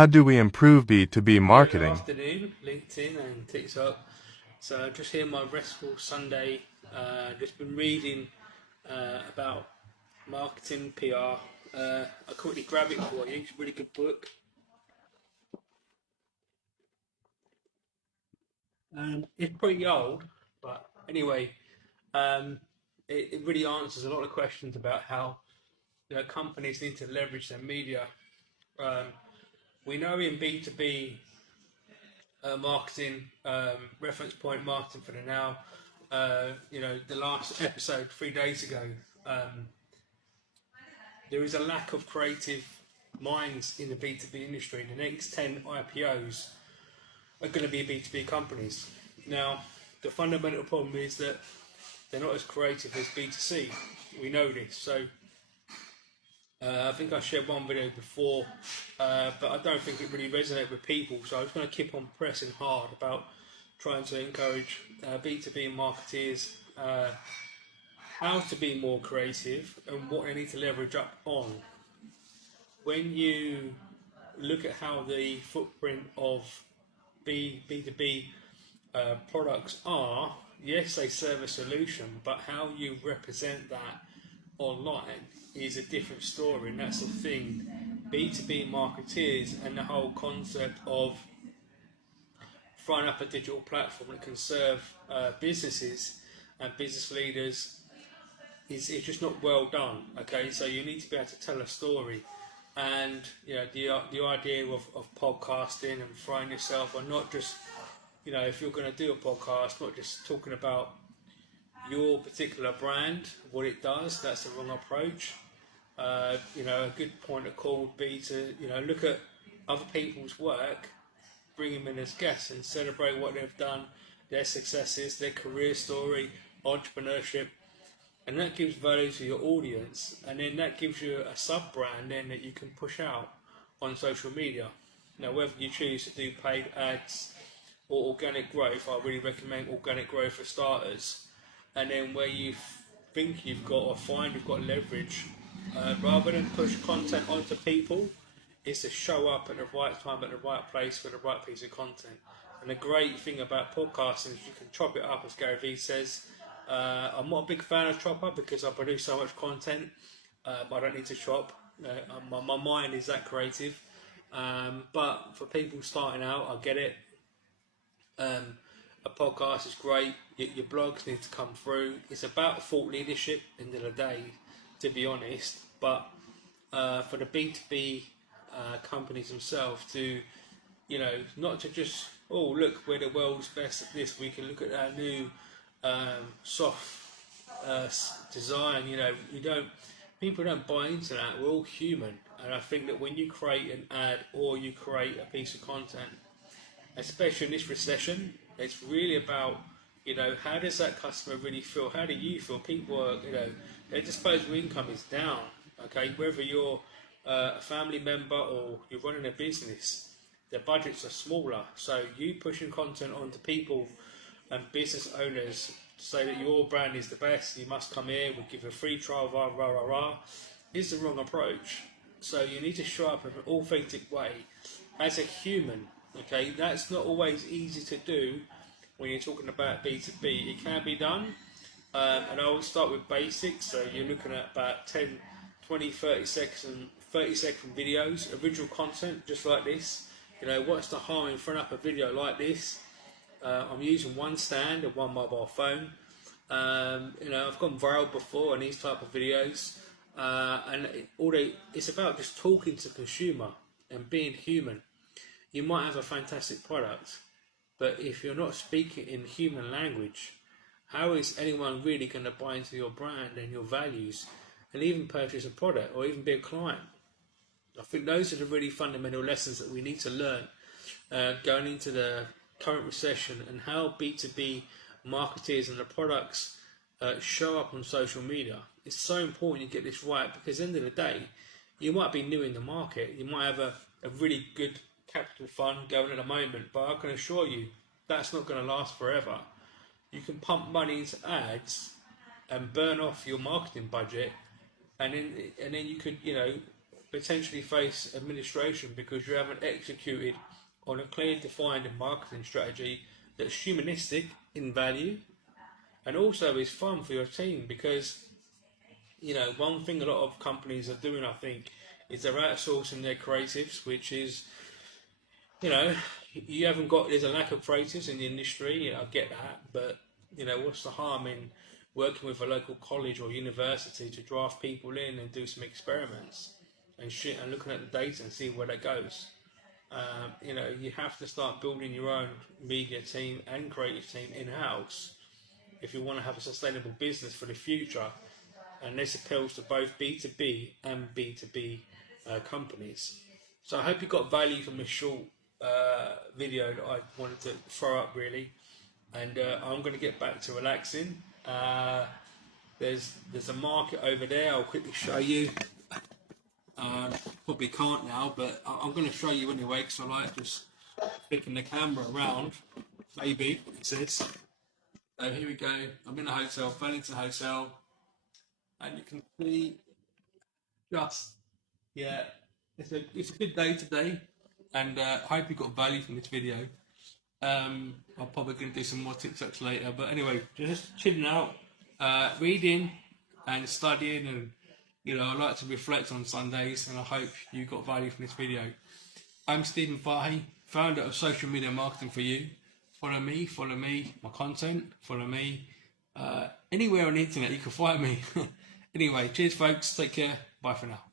How do we improve B2B Good marketing? afternoon, LinkedIn and TikTok. So just here my restful Sunday. Just been reading about marketing, PR. I quickly grab it for you. It's a really good book. It's pretty old, but anyway, um, it really answers a lot of questions about how companies need to leverage their media. Um, we know in B2B marketing, reference point marketing for the now. The last episode 3 days ago, um, there is a lack of creative minds in the B2B industry. The next 10 IPOs are going to be B2B companies. Now, the fundamental problem is that they're not as creative as B2C. We know this. So I think I shared one video before, but I don't think it really resonated with people. So I was going to keep on pressing hard about trying to encourage B2B marketeers how to be more creative and what they need to leverage up on. When you look at how the footprint of B2B products are, yes, they serve a solution, but how you represent that online is a different story, and that's the thing. B2B marketeers and the whole concept of throwing up a digital platform that can serve businesses and business leaders is just not well done. Okay, so you need to be able to tell a story, and the idea of podcasting and throwing yourself on, not just if you're going to do a podcast, not just talking about your particular brand, what it does. That's the wrong approach. A good point of call would be to look at other people's work, bring them in as guests, and celebrate what they've done, their successes, their career story, entrepreneurship, and that gives value to your audience, and then that gives you a sub brand then that you can push out on social media. Now, whether you choose to do paid ads or organic growth, I really recommend organic growth for starters. And then where you think you've got or find you've got leverage, rather than push content onto people, is to show up at the right time at the right place for the right piece of content. And the great thing about podcasting is you can chop it up, as Gary Vee says. I'm not a big fan of chop up because I produce so much content. I don't need to chop. My mind is that creative. But for people starting out, I get it. A podcast is great. Your blogs need to come through. It's about thought leadership end of the day, to be honest. But for the B2B companies themselves to, not to just, oh, look, we're the world's best at this. We can look at our new soft design. People don't buy into that. We're all human, and I think that when you create an ad or you create a piece of content, especially in this recession, it's really about, how does that customer really feel? How do you feel? People are, their disposable income is down, okay? Whether you're a family member or you're running a business, their budgets are smaller. So you pushing content onto people and business owners to say that your brand is the best, you must come here, we'll give you a free trial, is the wrong approach. So you need to show up in an authentic way as a human. Okay, that's not always easy to do when you're talking about B2B. It can be done, and I will start with basics. So you're looking at about 10, 20, 30-second videos, original content, just like this. What's the harm in throwing up a video like this? I'm using one stand and one mobile phone. I've gone viral before on these type of videos, and it's about just talking to the consumer and being human. You might have a fantastic product, but if you're not speaking in human language, how is anyone really going to buy into your brand and your values and even purchase a product or even be a client? I think those are the really fundamental lessons that we need to learn going into the current recession, and how B2B marketers and the products show up on social media. It's so important you get this right, because at the end of the day, you might be new in the market, you might have a really good capital fund going at the moment, but I can assure you that's not going to last forever. You can pump money into ads and burn off your marketing budget, and then you could potentially face administration because you haven't executed on a clear, defined marketing strategy that's humanistic in value and also is fun for your team. Because, you know, one thing a lot of companies are doing, I think, is they're outsourcing their creatives, which is, you know, you haven't got, there's a lack of creatives in the industry, I get that, but, you know, what's the harm in working with a local college or university to draft people in and do some experiments and shit and looking at the data and see where that goes? You know, you have to start building your own media team and creative team in-house if you want to have a sustainable business for the future. And this appeals to both B2B and B2B companies. So I hope you got value from this short video that I wanted to throw up, really. And I'm going to get back to relaxing. There's a market over there. I'll quickly show you. Probably can't now, but I'm going to show you anyway, because I like just flicking the camera around. Maybe it says. So here we go. I'm in a hotel, Burlington Hotel, and you can see just, yeah, it's a good day today, and I hope you got value from this video. I'm probably going to do some more TikToks later, but anyway, just chilling out, reading and studying, and you know, I like to reflect on Sundays, and I hope you got value from this video. I'm Stephen Fahey, founder of Social Media Marketing For You. Follow me, my content, follow me. Anywhere on the internet you can find me. Anyway, cheers folks, take care, bye for now.